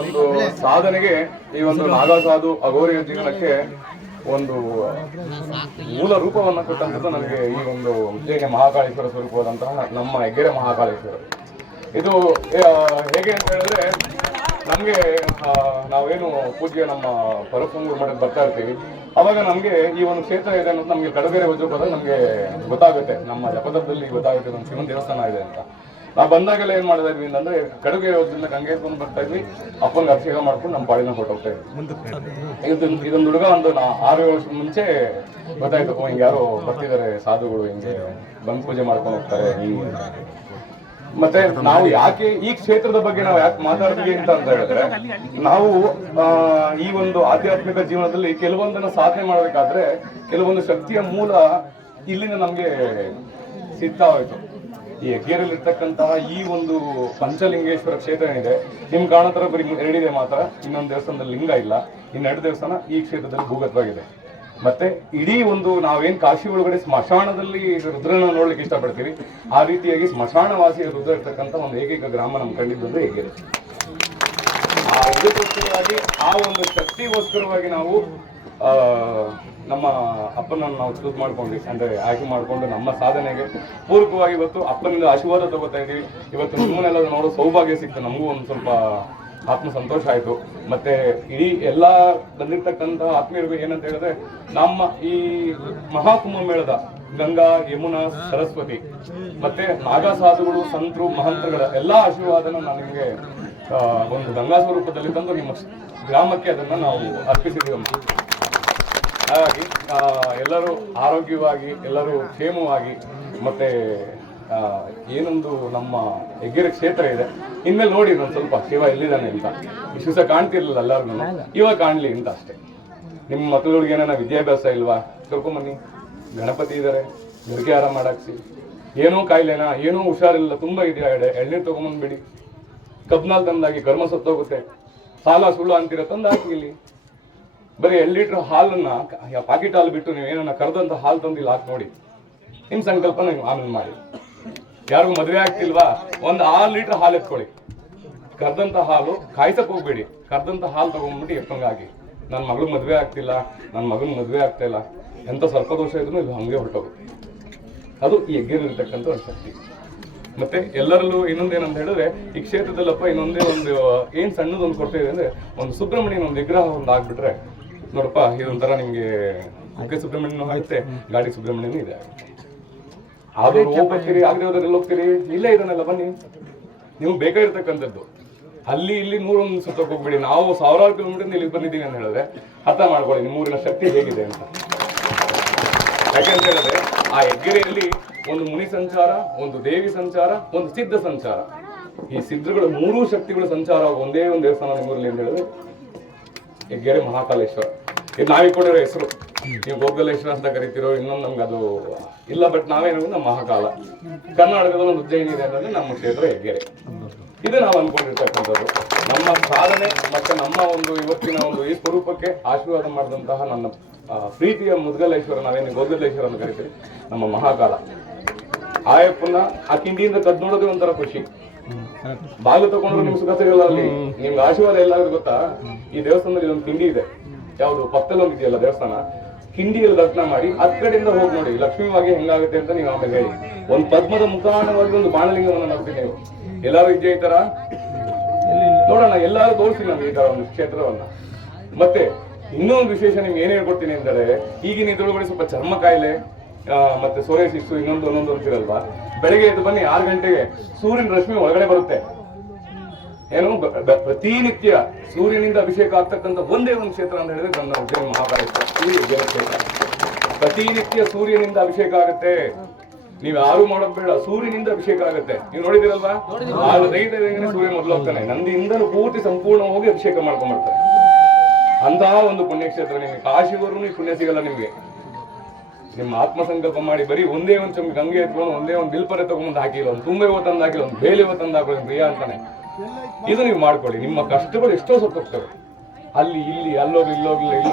ಒಂದು ಸಾಧನೆಗೆ ಈ ಒಂದು ನಾಗಸಾಧು ಅಘೋರಿಯ ಜೀವನಕ್ಕೆ ಒಂದು ಮೂಲ ರೂಪವನ್ನು ಕೊಟ್ಟಂಥದ್ದು ನನಗೆ ಈ ಒಂದು ಉಜ್ಜಯಿನಿ ಮಹಾಕಾಳೇಶ್ವರ ಸ್ವರೂಪವಾದಂತಹ ನಮ್ಮ ಹೆಗ್ಗೆರೆ ಮಹಾಕಾಳೇಶ್ವರ. ಇದು ಹೇಗೆ ಅಂತ ಹೇಳಿದ್ರೆ, ನಮಗೆ ನಾವೇನು ಪೂಜೆ ನಮ್ಮ ಪರಸಂಗೂರು ಮಠಕ್ಕೆ ಬರ್ತಾ ಇರ್ತೀವಿ. ಅವಾಗ ನಮಗೆ ಈ ಒಂದು ಕ್ಷೇತ್ರ ಇದೆ ಅನ್ನೋದು ನಮಗೆ ಕಡಬೇರೆ ವಜ್ರಪದ ನಮಗೆ ಗೊತ್ತಾಗುತ್ತೆ. ನಮ್ಮ ಜಪದದಲ್ಲಿ ಗೊತ್ತಾಗುತ್ತೆ, ನಮ್ಮ ಶಿವನ ದೇವಸ್ಥಾನ ಇದೆ ಅಂತ. ನಾವು ಬಂದಾಗೆಲ್ಲ ಏನ್ ಮಾಡ್ತಾ ಇದ್ವಿ ಅಂದ್ರೆ ಕಡುಗೆ ಯೋಜನೆ ಗಂಗೆ ಎತ್ಕೊಂಡು ಬರ್ತಾ ಇದ್ವಿ. ಅಪ್ಪನಿಗೆ ಅಭಿಷೇಕ ಮಾಡ್ಕೊಂಡು ನಮ್ಮ ಪಾಡಿನ ಹೊರಟೋಗ್ತಾ ಇದ್ವಿ. ಇದೊಂದು ಇದೊಂದು ಹುಡುಗ ಒಂದು ಆರು ಏಳು ವರ್ಷ ಮುಂಚೆ ಗೊತ್ತಾಯ್ತು ಹಿಂಗ ಯಾರೋ ಬರ್ತಿದ್ದಾರೆ ಸಾಧುಗಳು ಹಿಂಗೆ ಬಂದ್ ಪೂಜೆ ಮಾಡ್ಕೊಂಡು ಹೋಗ್ತಾರೆ, ಹಿಂಗೆ. ಮತ್ತೆ ನಾವು ಯಾಕೆ ಈ ಕ್ಷೇತ್ರದ ಬಗ್ಗೆ ನಾವು ಯಾಕೆ ಮಾತಾಡ್ತೀವಿ ಅಂತ ಅಂತ ಹೇಳಿದ್ರೆ, ನಾವು ಈ ಒಂದು ಆಧ್ಯಾತ್ಮಿಕ ಜೀವನದಲ್ಲಿ ಕೆಲವೊಂದನ್ನ ಸಾಧನೆ ಮಾಡಬೇಕಾದ್ರೆ ಕೆಲವೊಂದು ಶಕ್ತಿಯ ಮೂಲ ಇಲ್ಲಿಂದ ನಮ್ಗೆ ಸಿಗ್ತಾ ಹೋಯ್ತು. ಈ ಹೆಗ್ಗೇರಲ್ಲಿ ಇರ್ತಕ್ಕಂತಹ ಈ ಒಂದು ಪಂಚಲಿಂಗೇಶ್ವರ ಕ್ಷೇತ್ರ ಏನಿದೆ, ನಿಮ್ ಕಾಣತರ ಬರೀ ಎರಡಿದೆ ಮಾತ್ರ, ಇನ್ನೊಂದು ದೇವಸ್ಥಾನದಲ್ಲಿ ಲಿಂಗ ಇಲ್ಲ. ಇನ್ನೆರಡು ದೇವಸ್ಥಾನ ಈ ಕ್ಷೇತ್ರದಲ್ಲಿ ಭೂಗತವಾಗಿದೆ. ಮತ್ತೆ ಇಡೀ ಒಂದು ನಾವೇನ್ ಕಾಶಿ ಒಳಗಡೆ ಸ್ಮಶಾನದಲ್ಲಿ ರುದ್ರನ ನೋಡ್ಲಿಕ್ಕೆ ಇಷ್ಟಪಡ್ತೀವಿ, ಆ ರೀತಿಯಾಗಿ ಸ್ಮಶಾನವಾಸಿಯ ರುದ್ರ ಇರ್ತಕ್ಕಂಥ ಒಂದು ಏಕೈಕ ಗ್ರಾಮ ನಮ್ ಕಂಡಿದ್ದು ಹೇಗಿರುತ್ತೆ ಆ ಆ ಒಂದು ಶಕ್ತಿಗೋಸ್ಕರವಾಗಿ ನಾವು ನಮ್ಮ ಅಪ್ಪನನ್ನು ನಾವು ಚೂಸ್ ಮಾಡ್ಕೊಂಡ್ವಿ ಅಂದ್ರೆ ಆಯ್ಕೆ ಮಾಡಿಕೊಂಡು ನಮ್ಮ ಸಾಧನೆಗೆ ಪೂರಕವಾಗಿ ಇವತ್ತು ಅಪ್ಪನಿಂದ ಆಶೀರ್ವಾದ ತಗೋತಾ ಇದ್ದೀವಿ. ಇವತ್ತು ನಿಮ್ಮನ್ನೆಲ್ಲ ನೋಡೋ ಸೌಭಾಗ್ಯ ಸಿಕ್ತು. ನಮಗೂ ಒಂದು ಸ್ವಲ್ಪ ಆತ್ಮ ಸಂತೋಷ ಆಯಿತು. ಮತ್ತೆ ಇಡೀ ಎಲ್ಲ ಬಂದಿರ್ತಕ್ಕಂಥ ಆತ್ಮೀಯರಿಗೂ ಏನಂತ ಹೇಳಿದ್ರೆ, ನಮ್ಮ ಈ ಮಹಾಕುಂಭ ಮೇಳದ ಗಂಗಾ, ಯಮುನಾ, ಸರಸ್ವತಿ, ಮತ್ತೆ ನಾಗಾ ಸಾಧುಗಳು ಸಂತರು ಮಹಂತಗಳ ಎಲ್ಲ ಆಶೀರ್ವಾದನ ನಾನು ನಿಮಗೆ ಒಂದು ಗಂಗಾ ಸ್ವರೂಪದಲ್ಲಿ ತಂದು ನಿಮ್ಮ ಗ್ರಾಮಕ್ಕೆ ಅದನ್ನ ನಾವು ಅರ್ಪಿಸಿದ್ದೀವಿ ಹಾಗಾಗಿ ಎಲ್ಲರೂ ಆರೋಗ್ಯವಾಗಿ, ಎಲ್ಲರೂ ಕ್ಷೇಮವಾಗಿ, ಮತ್ತೆ ಏನೊಂದು ನಮ್ಮ ಹೆಗ್ಗೆರೆ ಕ್ಷೇತ್ರ ಇದೆ. ಇನ್ಮೇಲೆ ನೋಡಿ ಒಂದು ಸ್ವಲ್ಪ, ಶಿವ ಎಲ್ಲಿದ್ದಾನೆ ಅಂತ. ಇಷ್ಟು ಸಹ ಕಾಣ್ತಿರ್ಲಿಲ್ಲ ಎಲ್ಲರಿಗೂ ಇವಾಗ ಕಾಣ್ಲಿ ಅಂತ ಅಷ್ಟೇ. ನಿಮ್ಮ ಮಕ್ಕಳುಗಳಿಗೆ ಏನಾರ ವಿದ್ಯಾಭ್ಯಾಸ ಇಲ್ವಾ? ಕರ್ಕೊಂಬನ್ನಿ. ಗಣಪತಿ ಇದ್ದಾರೆ ದುರ್ಗೆ ಆರಾಮ ಮಾಡಾಕ್ಸಿ. ಏನೋ ಕಾಯಿಲೆನಾ? ಏನೋ ಹುಷಾರಿಲ್ಲ, ತುಂಬಾ ಇದೆಯಾ? ಎಡೆ, ಎಳ್ನೀರು ತಗೊಂಬಂದ್ಬಿಡಿ. ಕಬ್ನಾಲ್ ತಂದಾಗಿ ಕರ್ಮ ಸತ್ತೋಗುತ್ತೆ. ಸಾಲ ಸುಳ್ಳು ಅಂತೀರ ತಂದಾಕಿ ಇಲ್ಲಿ ಬರೀ ಎರಡು ಲೀಟರ್ ಹಾಲನ್ನ ಪಾಕಿಟ್ ಹಾಲು ಬಿಟ್ಟು ನೀವು ಏನನ್ನ ಕರೆದಂತ ಹಾಲು ತಂದು ಇಲ್ಲಿ ಹಾಕಿ ನೋಡಿ. ನಿಮ್ ಸಂಕಲ್ಪ ನೀವು ಆಮೇಲೆ ಮಾಡಿ. ಯಾರಿಗೂ ಮದುವೆ ಆಗ್ತಿಲ್ವಾ? ಒಂದು ಆರು ಲೀಟರ್ ಹಾಲು ಎತ್ಕೊಳ್ಳಿ. ಕರ್ದಂತ ಹಾಲು ಕಾಯ್ಸಕ್ ಹೋಗ್ಬೇಡಿ. ಕರ್ದಂತ ಹಾಲು ತಗೊಂಡ್ಬಿಟ್ಟು ಎತ್ತಂಗಾಗಿ ನನ್ನ ಮಗಳು ಮದುವೆ ಆಗ್ತಿಲ್ಲ ನನ್ನ ಮಗನ ಮದುವೆ ಆಗ್ತಾ ಇಲ್ಲ. ಎಂತ ಸ್ವಲ್ಪ ದೋಷ ಇದ್ರೂ ಇದು ಹಂಗೆ ಹೊರಟೋಗುತ್ತೆ. ಅದು ಈ ಎಗ್ಗಿರತಕ್ಕಂಥ ಒಂದು ಶಕ್ತಿ. ಮತ್ತೆ ಎಲ್ಲರಲ್ಲೂ ಇನ್ನೊಂದೇನಂತ ಹೇಳಿದ್ರೆ, ಈ ಕ್ಷೇತ್ರದಲ್ಲಪ್ಪ ಇನ್ನೊಂದೇ ಒಂದು, ಏನ್ ಸಣ್ಣದೊಂದು ಕೊಡ್ತಾ ಇದೆ ಅಂದ್ರೆ, ಒಂದು ಸುಬ್ರಹ್ಮಣ್ಯನ ಒಂದು ವಿಗ್ರಹ ಒಂದು ಆಗ್ಬಿಟ್ರೆ ನೋಡಪ್ಪ ಇದೊಂಥರ ನಿಮಗೆ ಮುಖ್ಯ ಸುಬ್ರಹ್ಮಣ್ಯನು ಆಗುತ್ತೆ ಗಾಡಿ ಸುಬ್ರಹ್ಮಣ್ಯನೂ ಇದೆ. ಆದರೆ ಹೋಗ್ತೀರಿ ಆಗದೆ ಹೋದ್ರೆ ಎಲ್ಲಿ ಹೋಗ್ತೀರಿ? ಇಲ್ಲೇ ಇದನ್ನೆಲ್ಲ ಬನ್ನಿ. ನೀವು ಬೇಕಾಗಿರ್ತಕ್ಕಂಥದ್ದು ಅಲ್ಲಿ ಇಲ್ಲಿ ನೂರೊಂದು ಸುತ್ತ ಹೋಗ್ಬಿಡಿ. ನಾವು ಸಾವಿರಾರು ಕಿಲೋಮೀಟರ್ ಇಲ್ಲಿ ಬಂದಿದ್ದೀವಿ ಅಂತ ಹೇಳಿದ್ರೆ. ಅರ್ಥ ಮಾಡ್ಕೊಳ್ಳಿ ನಿಮ್ಮೂರಿನ ಶಕ್ತಿ ಹೇಗಿದೆ ಅಂತ. ಯಾಕೆಂತ ಹೇಳಿದ್ರೆ ಆ ಹೆಗ್ಗೆರೆಯಲ್ಲಿ ಒಂದು ಮುನಿ ಸಂಚಾರ ಒಂದು ದೇವಿ ಸಂಚಾರ ಒಂದು ಸಿದ್ಧ ಸಂಚಾರ. ಈ ಸಿದ್ಧಗಳು ಮೂರೂ ಶಕ್ತಿಗಳು ಸಂಚಾರ ಒಂದೇ ಒಂದು ದೇವಸ್ಥಾನ ನಿಮ್ಮೂರಲ್ಲಿ ಅಂತ ಹೇಳಿದ್ರೆ ಹೆಗ್ಗೆರೆ ಮಹಾಕಾಲೇಶ್ವರ. ಇದು ನಾವೇ ಕೊಡಿರೋ ಹೆಸರು. ನೀವು ಗೋಕಲೇಶ್ವರ ಅಂತ ಕರಿತಿರೋ ಇನ್ನೊಂದು ನಮ್ಗೆ ಅದು ಇಲ್ಲ ಬಟ್ ನಾವೇನು ನಮ್ಮ ಮಹಾಕಾಲ. ಕರ್ನಾಟಕದ ಒಂದು ಉಜ್ಜಯಿನಿ ಇದೆ ಅನ್ನೋದು ನಮ್ಮ ಕ್ಷೇತ್ರ ಹೆಗ್ಗೆರೆ. ಇದು ನಾವು ಅನ್ಕೊಂಡಿರ್ತಕ್ಕಂಥದ್ದು. ನಮ್ಮ ಸಾಧನೆ ಮತ್ತೆ ನಮ್ಮ ಒಂದು ಇವತ್ತಿನ ಒಂದು ಈ ಸ್ವರೂಪಕ್ಕೆ ಆಶೀರ್ವಾದ ಮಾಡಿದಂತಹ ನನ್ನ ಪ್ರೀತಿಯ ಮುದ್ಗಲೇಶ್ವರ ನಾವೇನು ಗೋಗಲೇಶ್ವರ ಅಂತ ಕರಿತೀವಿ. ನಮ್ಮ ಮಹಾಕಾಲ. ಆಯಪ್ಪನ ಆ ಕಿಂಡಿಯಿಂದ ಕದ್ದು ನೋಡೋದೇ ಒಂಥರ ಖುಷಿ. ಬಾಗಿಲು ತಗೊಂಡ್ರೆ ನಿಮ್ಗೆ ಸುಖ ಸಿಗಲ್ಲ ಅಲ್ಲಿ. ನಿಮ್ಗೆ ಆಶೀರ್ವಾದ ಎಲ್ಲಾದ್ರೂ ಗೊತ್ತಾ? ಈ ದೇವಸ್ಥಾನದಲ್ಲಿ ಒಂದು ಕಿಂಡಿ ಇದೆ. ಯಾವ್ದು? ಪಕ್ಕದಲ್ಲಿ ಒಂದು ಇದೆಯಲ್ಲ ದೇವಸ್ಥಾನ. ಕಿಂಡಿಯಲ್ಲಿ ದರ್ಶನ ಮಾಡಿ ಹತ್ ಕಡೆಯಿಂದ ಹೋಗಿ ನೋಡಿ. ಲಕ್ಷ್ಮೀವಾಗಿ ಹೆಂಗಾಗುತ್ತೆ ಅಂತ ನೀವು ಆಮೇಲೆ ಹೇಳಿ. ಒಂದು ಪದ್ಮದ ಮುಖಾಣವಾಗಿ ಒಂದು ಬಾಣಲಿಂಗವನ್ನು ನೋಡ್ತೀನಿ ನೀವು. ಎಲ್ಲಾರು ಇದೆಯಾ ಈ ತರ? ನೋಡೋಣ ಎಲ್ಲಾರು ತೋರಿಸಿ ನಮ್ಗೆ ಈ ತರ ಒಂದು ಕ್ಷೇತ್ರವನ್ನ. ಮತ್ತೆ ಇನ್ನೊಂದು ವಿಶೇಷ ನಿಮ್ಗೆ ಏನ್ ಹೇಳ್ಕೊಡ್ತೀನಿ ಅಂದರೆ ಈಗಿನ ಇದ್ರೊಳಗಡೆ ಸ್ವಲ್ಪ ಚರ್ಮ ಕಾಯಿಲೆ ಆ, ಮತ್ತೆ ಸೋರೆಸಿಕ್ಸು ಇನ್ನೊಂದು ಒಂದೊಂದು ಅಂತಿರಲ್ವಾ ಬೆಳಿಗ್ಗೆ ಎದ್ದು ಬನ್ನಿ ಆರು ಗಂಟೆಗೆ ಸೂರ್ಯನ ರಶ್ಮಿ ಒಳಗಡೆ ಬರುತ್ತೆ. ಏನು? ಪ್ರತಿನಿತ್ಯ ಸೂರ್ಯನಿಂದ ಅಭಿಷೇಕ ಆಗ್ತಕ್ಕಂಥ ಒಂದೇ ಒಂದು ಕ್ಷೇತ್ರ ಅಂತ ಹೇಳಿದ್ರೆ ನನ್ನ ಉಜ್ಜಯಿನಿ ಮಹಾಕಾಲೇಶ್ವರ. ಸೂರ್ಯ ಕ್ಷೇತ್ರ. ಪ್ರತಿನಿತ್ಯ ಸೂರ್ಯನಿಂದ ಅಭಿಷೇಕ ಆಗುತ್ತೆ. ನೀವ್ ಯಾರು ಮಾಡೋದ್ ಬೇಡ ಸೂರ್ಯನಿಂದ ಅಭಿಷೇಕ ಆಗುತ್ತೆ. ನೀವು ನೋಡಿದಿರಲ್ವಾ ದೈವನೇ ಸೂರ್ಯ ಮೊದಲು ಹೋಗ್ತಾನೆ. ನಂದಿಯಿಂದಲೂ ಪೂರ್ತಿ ಸಂಪೂರ್ಣವಾಗಿ ಅಭಿಷೇಕ ಮಾಡ್ಕೊಂಡ್ಬರ್ತಾರೆ ಅಂತಹ ಒಂದು ಪುಣ್ಯಕ್ಷೇತ್ರ ನಿಮಗೆ. ಕಾಶಿವರೆಗೂ ಈ ಪುಣ್ಯ ಸಿಗಲ್ಲ ನಿಮ್ಗೆ. ನಿಮ್ಮ ಆತ್ಮ ಸಂಕಲ್ಪ ಮಾಡಿ ಬರೀ ಒಂದೇ ಒಂದು ಚಮ್ಮಿ ಗಂಗೆ ಎತ್ಕೊಂಡು ಒಂದೇ ಒಂದು ಬಿಲ್ಪರೆ ತಗೊಂಡು ಹಾಕಿಲ್ಲ ಒಂದು ತುಂಬೆ ತಂದು ಹಾಕಿಲ್ಲ ಒಂದು ಬೇಲೆ ತಂದು ಹಾಕೊಳ್ಳಿ ಪ್ರಿಯ ಅಂತಾನೆ. ಇದು ನೀವು ಮಾಡ್ಕೊಳ್ಳಿ. ನಿಮ್ಮ ಕಷ್ಟಗಳು ಎಷ್ಟೋ ಸತ್ತೋಗ್ತವೆ. ಅಲ್ಲಿ, ಇಲ್ಲಿ ಅಲ್ಲೋಗಿ ಇಲ್ಲೋಗಿಲ್ಲ ಇಲ್ಲ.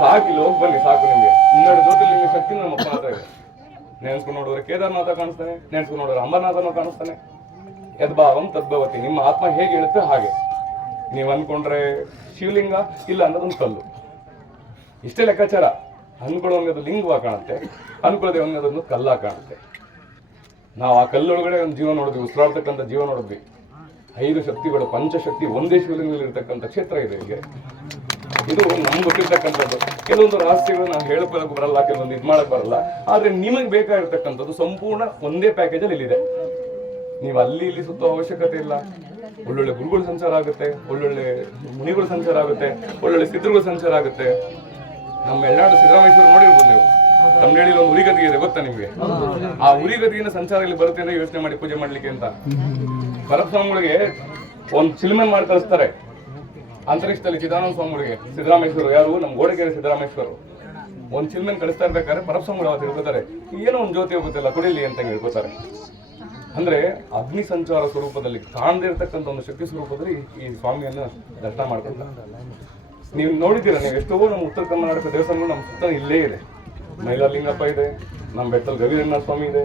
ಸಾಕು, ಇಲ್ಲಿ ಹೋಗಿ ಬನ್ನಿ, ಸಾಕು ನಿಮಗೆ. ಇನ್ನೆರಡು ಜೊತೆ ನಿಮಗೆ ಶಕ್ತಿ ನಮ್ಮ ಅಪ್ಪ ಹತ್ರ ಇದೆ. ನೆನ್ಸ್ಕೊಂಡು ನೋಡಿದ್ರೆ ಕೇದಾರನಾಥ ಕಾಣಿಸ್ತಾನೆ, ನೆನೆಸ್ಕೊಂಡು ನೋಡಿದ್ರೆ ಅಂಬರನಾಥನ ಕಾಣಿಸ್ತಾನೆ. ಯದ್ಭಾವಂ ತದ್ಭವತಿ. ನಿಮ್ಮ ಆತ್ಮ ಹೇಗೆ ಹೇಳುತ್ತೆ ಹಾಗೆ. ನೀವು ಅಂದ್ಕೊಂಡ್ರೆ ಶಿವಲಿಂಗ ಇಲ್ಲ ಅನ್ನೋದೊಂದು ಕಲ್ಲು. ಇಷ್ಟೇ ಲೆಕ್ಕಾಚಾರ. ಅನ್ಕೊಳ್ಳೋಂಗೆ ಅದು ಲಿಂಗವಾಗಿ ಕಾಣುತ್ತೆ ಅನ್ಕೊಳ್ಳದೆ ಅಂಗದನ್ನು ಕಲ್ಲ ಕಾಣುತ್ತೆ. ನಾವು ಆ ಕಲ್ಲೊಳಗಡೆ ಒಂದು ಜೀವ ನೋಡಿದ್ವಿ, ಉಸಿರಾಡ್ತಕ್ಕಂಥ ಜೀವ ನೋಡಿದ್ವಿ. ಐದು ಶಕ್ತಿಗಳು, ಪಂಚಶಕ್ತಿ, ಒಂದೇ ಶಿವಲಿಂಗದಲ್ಲಿ ಇರತಕ್ಕಂಥ ಕ್ಷೇತ್ರ ಇದೆ ಹೀಗೆ. ಇದು ನಮ್ಗೆ ಗೊತ್ತಿರ್ತಕ್ಕಂಥದ್ದು. ಕೆಲವೊಂದು ರಹಸ್ಯಗಳು ನಾವು ಹೇಳ್ಕೊಳಕ್ ಬರಲ್ಲ, ಕೆಲವೊಂದು ಇದು ಮಾಡಕ್ ಬರಲ್ಲ. ಆದ್ರೆ ನಿಮಗೆ ಬೇಕಾಗಿರ್ತಕ್ಕಂಥದ್ದು ಸಂಪೂರ್ಣ ಒಂದೇ ಪ್ಯಾಕೇಜಲ್ಲಿ ಇಲ್ಲಿದೆ. ನೀವು ಅಲ್ಲಿ ಇಲ್ಲಿ ಸುತ್ತೋ ಅವಶ್ಯಕತೆ ಇಲ್ಲ. ಒಳ್ಳೊಳ್ಳೆ ಗುರುಗಳು ಸಂಚಾರ ಆಗುತ್ತೆ, ಒಳ್ಳೊಳ್ಳೆ ಮುನಿಗಳ ಸಂಚಾರ ಆಗುತ್ತೆ, ಒಳ್ಳೊಳ್ಳೆ ಸಿದ್ಧರುಗಳು ಸಂಚಾರ ಆಗುತ್ತೆ. ನಮ್ಮ ಎಲ್ಲಾಡು ಸಿದ್ದರಾಮೇಶ್ವರ ನೋಡಿರ್ಬೋದು ನೀವು. ತಮಿಳಲ್ಲಿ ಒಂದು ಉರಿಗತಿ ಇದೆ ಗೊತ್ತಾ ನಿಮಗೆ? ಆ ಉರಿಗತಿಯಿಂದ ಸಂಚಾರ ಇಲ್ಲಿ ಬರುತ್ತೆ ಅಂತ ಯೋಚನೆ ಮಾಡಿ ಪೂಜೆ ಮಾಡ್ಲಿಕ್ಕೆ ಅಂತ. ಪರಸ್ವಾಮಿಗಳಿಗೆ ಒಂದು ಚಿಲ್ಮನ್ ಮಾಡಿ ಕಳಿಸ್ತಾರೆ. ಅಂತರಿಕ್ಷದಲ್ಲಿ ಚಿದಾನಂದ ಸ್ವಾಮಿಗಳಿಗೆ ಸಿದ್ದರಾಮೇಶ್ವರ ಯಾರು? ನಮ್ಮ ಗೋಡೆಗೆರೆ ಸಿದ್ದರಾಮೇಶ್ವರ. ಒಂದ್ ಚಿಲ್ಮೆನ್ ಕಳಿಸ್ತಾ ಇರ್ಬೇಕಾದ್ರೆ ಪರಸ್ವಾಮಿಗಳು ಅವತ್ತು ಹೇಳ್ಕೊತಾರೆ ಏನೋ ಒಂದು ಜ್ಯೋತಿ ಹೋಗುತ್ತಿಲ್ಲ ಕುಡಿಲಿ ಅಂತ ಹೇಳ್ಕೊತಾರೆ ಅಂದ್ರೆ ಅಗ್ನಿ ಸಂಚಾರ ಸ್ವರೂಪದಲ್ಲಿ ಕಾಣದೇ ಇರತಕ್ಕಂಥ ಒಂದು ಶಕ್ತಿ ಸ್ವರೂಪದಲ್ಲಿ ಈ ಸ್ವಾಮಿಯನ್ನ ದರ್ಶನ ಮಾಡ್ಕೊಂಡ ನೀವು ನೋಡಿದ್ದೀರಾ, ನೀವು ಎಷ್ಟೋ ನಮ್ಮ ಉತ್ತರ ಕರ್ನಾಟಕ ದೇವಸ್ಥಾನಗಳು ನಮ್ಮ ಸುತ್ತ ಇಲ್ಲೇ ಇದೆ. ಮೈಲಾಲಿಂಗಪ್ಪ ಇದೆ, ನಮ್ಮ ಬೆಟ್ಟಲ್ ಗವಿರಂಗನಾಥ ಸ್ವಾಮಿ ಇದೆ.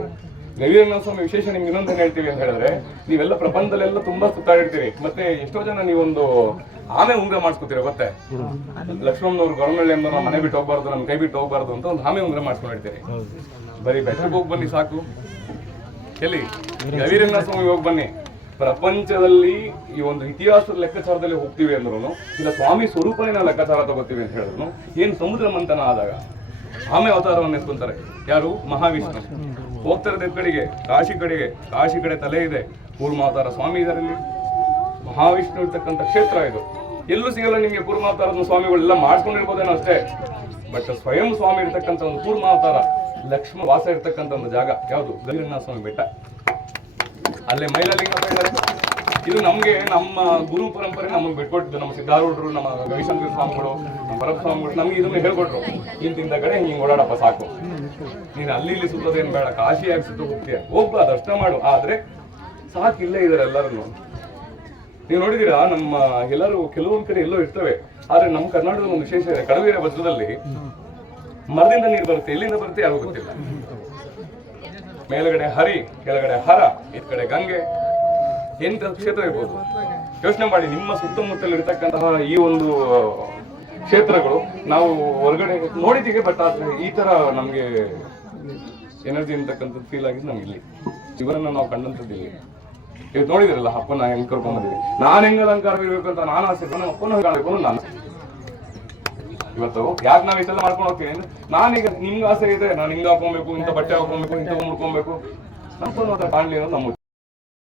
ಗವಿರಂಗನಾಥ ಸ್ವಾಮಿ ವಿಶೇಷ ನಿಮ್ಗೆ ಇನ್ನೊಂದು ಹೇಳ್ತೀವಿ ಅಂತ ಹೇಳಿದ್ರೆ, ನೀವೆಲ್ಲ ಪ್ರಪಂಚದಲ್ಲೆಲ್ಲ ತುಂಬಾ ಸುತ್ತಾಡಿರ್ತೀರಿ. ಮತ್ತೆ ಎಷ್ಟೋ ಜನ ನೀವೊಂದು ಆಮೆ ಉಂಗ್ರ ಮಾಡಿಸ್ಕೊತೀರ ಗೊತ್ತೇ? ಲಕ್ಷ್ಮಣನವ್ರು ಗೌರ್ಮೆಂಟ್ ಎಂಬ ನಮ್ಮ ಮನೆ ಬಿಟ್ಟು ಹೋಗ್ಬಾರ್ದು, ನಮ್ಮ ಕೈ ಬಿಟ್ಟು ಹೋಗ್ಬಾರ್ದು ಅಂತ ಒಂದು ಆಮೆ ಉಂಗ್ರ ಮಾಡಿಸ್ಕೊಂಡಿರ್ತೀರಿ. ಬರೀ ಬೆಟ್ಟಕ್ಕೆ ಹೋಗಿ ಬನ್ನಿ ಸಾಕು. ಎಲ್ಲಿ? ಗವಿರಂಗನಾಥ ಸ್ವಾಮಿ ಹೋಗಿ ಬನ್ನಿ. ಪ್ರಪಂಚದಲ್ಲಿ ಈ ಒಂದು ಇತಿಹಾಸದ ಲೆಕ್ಕಾಚಾರದಲ್ಲಿ ಹೋಗ್ತೀವಿ ಅಂದ್ರೂ ಇಲ್ಲ ಸ್ವಾಮಿ ಸ್ವರೂಪನೇ ನಾವು ಲೆಕ್ಕಾಚಾರ ತಗೋತೀವಿ ಅಂತ ಹೇಳಿದ್ರು ಏನ್ ಸಮುದ್ರ ಮಂಥನ ಆದಾಗ ಆಮೇ ಅವತಾರವನ್ನು ಎತ್ಕೊಂತಾರೆ. ಯಾರು? ಮಹಾವಿಷ್ಣು. ಹೋಗ್ತಾರೆ ಕಡೆಗೆ, ಕಾಶಿ ಕಡೆಗೆ, ಕಾಶಿ ಕಡೆ ತಲೆ ಇದೆ. ಕೂರ್ಮಾವತಾರ ಸ್ವಾಮಿ ಇದರಲ್ಲಿ. ಮಹಾವಿಷ್ಣು ಇರ್ತಕ್ಕಂಥ ಕ್ಷೇತ್ರ ಇದು. ಎಲ್ಲೂ ಸಿಗಲ್ಲ ನಿಮಗೆ ಕೂರ್ಮಾವತಾರದ ಸ್ವಾಮಿಗಳೆಲ್ಲ ಮಾಡ್ಕೊಂಡಿರ್ಬೋದೇನೋ ಅಷ್ಟೇ. ಬಟ್ ಸ್ವಯಂ ಸ್ವಾಮಿ ಇರ್ತಕ್ಕಂಥ ಒಂದು ಕೂರ್ಮಾವತಾರ ಲಕ್ಷ್ಮಣ ವಾಸ ಇರ್ತಕ್ಕಂಥ ಒಂದು ಜಾಗ. ಯಾವುದು? ಗವಿರಂಗನಾಥ ಸ್ವಾಮಿ ಬೆಟ್ಟ. ಅಲ್ಲೇ ಮೈಲಲಿಂಗಪ್ಪ ಇದ್ದಾರೆ ಇದು ನಮಗೆ ನಮ್ಮ ಗುರು ಪರಂಪರೆ ನಮಗೆ ಬಿಟ್ಕೊಟ್ಟಿದ್ದು. ನಮ್ಮ ಸಿದ್ಧಾರೂಢರು, ನಮ್ಮ ರವಿಶಂಕರ ಸ್ವಾಮಿಗಳು, ನಮ್ಮ ಭರತ ಸ್ವಾಮಿಗಳು ನಮಗೆ ಇದನ್ನ ಹೇಳ್ಕೊಟ್ರು. ಇಂತಿಂದ ಕಡೆ ಹಿಂಗೆ ಓಡಾಡಪ್ಪ, ಸಾಕು. ನೀನು ಅಲ್ಲಿ ಇಲ್ಲಿ ಸುತ್ತೋದೇನು ಬೇಡ, ಕಾಶಿಯಾಗಿ ಸುತ್ತ ಹೋಗ್ತೀಯ ಹೋಗ್ಬಾ ದರ್ಶನ ಮಾಡು. ಆದ್ರೆ ಸಾಕು ಇಲ್ಲೇ ಇದಾರೆ ಎಲ್ಲರನ್ನು. ನೀವು ನೋಡಿದೀರಾ, ನಮ್ಮ ಎಲ್ಲರೂ ಕೆಲವೊಂದು ಕಡೆ ಎಲ್ಲೋ ಇರ್ತವೆ. ಆದ್ರೆ ನಮ್ಮ ಕರ್ನಾಟಕದ ಒಂದು ವಿಶೇಷ ಇದೆ. ಕಡವೇರ ಭದ್ರದಲ್ಲಿ ಮರದಿಂದ ನೀರು ಬರುತ್ತೆ. ಎಲ್ಲಿಂದ ಬರುತ್ತೆ ಯಾರು ಗೊತ್ತಿಲ್ಲ. ಮೇಲ್ಗಡೆ ಹರಿ, ಕೆಳಗಡೆ ಹರ, ಈ ಕಡೆ ಗಂಗೆ, ಎಂತ ಕ್ಷೇತ್ರ ಇರ್ಬೋದು? ಯೋಚನೆ ಮಾಡಿ, ನಿಮ್ಮ ಸುತ್ತಮುತ್ತಲು ಇರ್ತಕ್ಕಂತಹ ಈ ಒಂದು ಕ್ಷೇತ್ರಗಳು, ನಾವು ಹೊರಗಡೆ ನೋಡಿದ್ದೀವಿ ಬಟ್ ಆದ್ರೆ ಈ ತರ ನಮ್ಗೆ ಎನರ್ಜಿ ಅಂತಕ್ಕಂಥದ್ದು ಫೀಲ್ ಆಗಿದೆ ನಮ್ಗೆ ಇಲ್ಲಿ. ಇವರನ್ನ ನಾವು ಕಂಡಂಥದ್ದು ಇಲ್ಲಿ. ಇವತ್ತು ನೋಡಿದಿರಲ್ಲ, ಅಪ್ಪನ ಹೆಂಗ್ ಕರ್ಕೊಂಡ್ಬಂದಿವಿ ನಾನು ಹೆಂಗೆ ಇರ್ಬೇಕು ಅಂತ ನಾನು ಆಸೆ ಅಪ್ಪನ ಕಾಣಬೇಕು ನಾನು. ಇವತ್ತು ಯಾಕೆ ನಾವು ಇದೆಲ್ಲ ಮಾಡ್ಕೊಂಡು ಹೋಗ್ತೀವಿ? ಅಂದ್ರೆ ನಾನೀಗ ನಿಮ್ಗೆ ಆಸೆ ಇದೆ, ನಾನು ಹಿಂಗ್ ಹಾಕೊಬೇಕು, ಇಂಥ ಬಟ್ಟೆ ಹಾಕೊಬೇಕು ಇಂಥ ಮುಡ್ಕೊಬೇಕು ನಮ್ಮ ಕಾಣ್ಲಿ ಅನ್ನೋದು ನಮ್ಮ